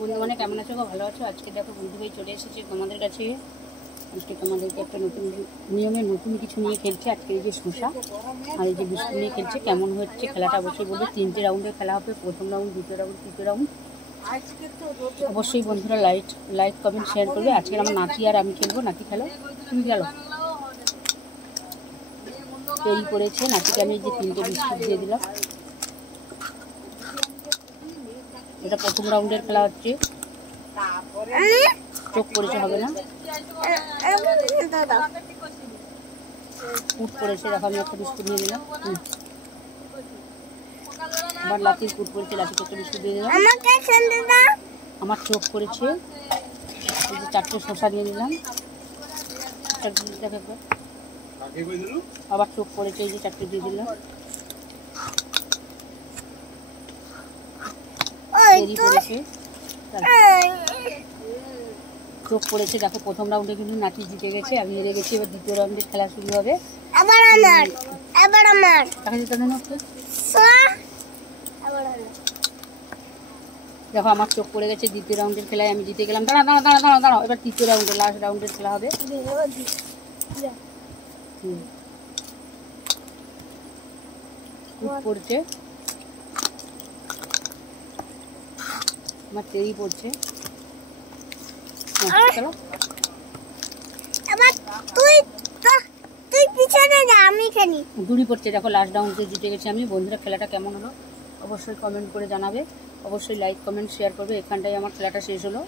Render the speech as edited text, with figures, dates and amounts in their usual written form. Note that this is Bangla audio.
বন্ধুগণ কেমন আছো? ভালো আছো? আজকে দেখো বন্ধু ভাই চলে এসেছে তোমাদের কাছে। আজকে তোমাদেরকে একটা নতুন নিয়মে নতুন কিছু নিয়ে খেলছে। আজকে এই যে শসা আর এই যে বিস্কুট নিয়ে খেলছে। কেমন হচ্ছে খেলাটা অবশ্যই বলবে। 3টে রাউন্ডের খেলা হবে, প্রথম রাউন্ড, দ্বিতীয় রাউন্ড, তৃতীয় রাউন্ড। অবশ্যই বন্ধুরা লাইক কমেন্ট শেয়ার করবে। আজকে আমার নাতি আর আমি খেলবো। নাতি খেলো, তুমি খেলো। তৈরি করেছে নাতিকে আমি এই যে 3টে বিস্কুট দিয়ে দিলাম। এটা প্রথম রাউন্ডের খেলা হচ্ছে। চোখ পড়েছে, হবে না। কুট পড়েছে, দেখো আমি একটা বিস্কুট নিয়ে দিলাম। আবার লাতির কুট পড়েছে, লাতিকে একটা বিস্কুট দিয়ে দিলাম। আমার চোখ পড়েছে, এই যে 4টে শসা দিয়ে দিলাম। আবার চোখ পড়েছে, এই যে 4টে দিয়ে দিলাম। দেরি পড়েছে, চোখ পড়েছে। দেখো প্রথম রাউন্ডে কিন্তু নাতি জিতে গেছে, আমি হেরে গেছি। এবার দ্বিতীয় রাউন্ডের খেলা শুরু হবে। দেখো আমার চোখ পড়ে গেছে। দ্বিতীয় রাউন্ডের খেলায় আমি জিতে গেলাম। দাঁড়াও। এবার তৃতীয় রাউন্ডে, লাস্ট রাউন্ডের খেলা হবে। পড়ছে, আমার তেরি পড়ছে। দূরি পড়ছে। দেখো লাস্ট রাউন্ডে জিতে গেছি আমি। বন্ধুরা খেলাটা কেমন হলো অবশ্যই কমেন্ট করে জানাবে। অবশ্যই লাইক কমেন্ট শেয়ার করবে। এখানটাই আমার খেলাটা শেষ হলো।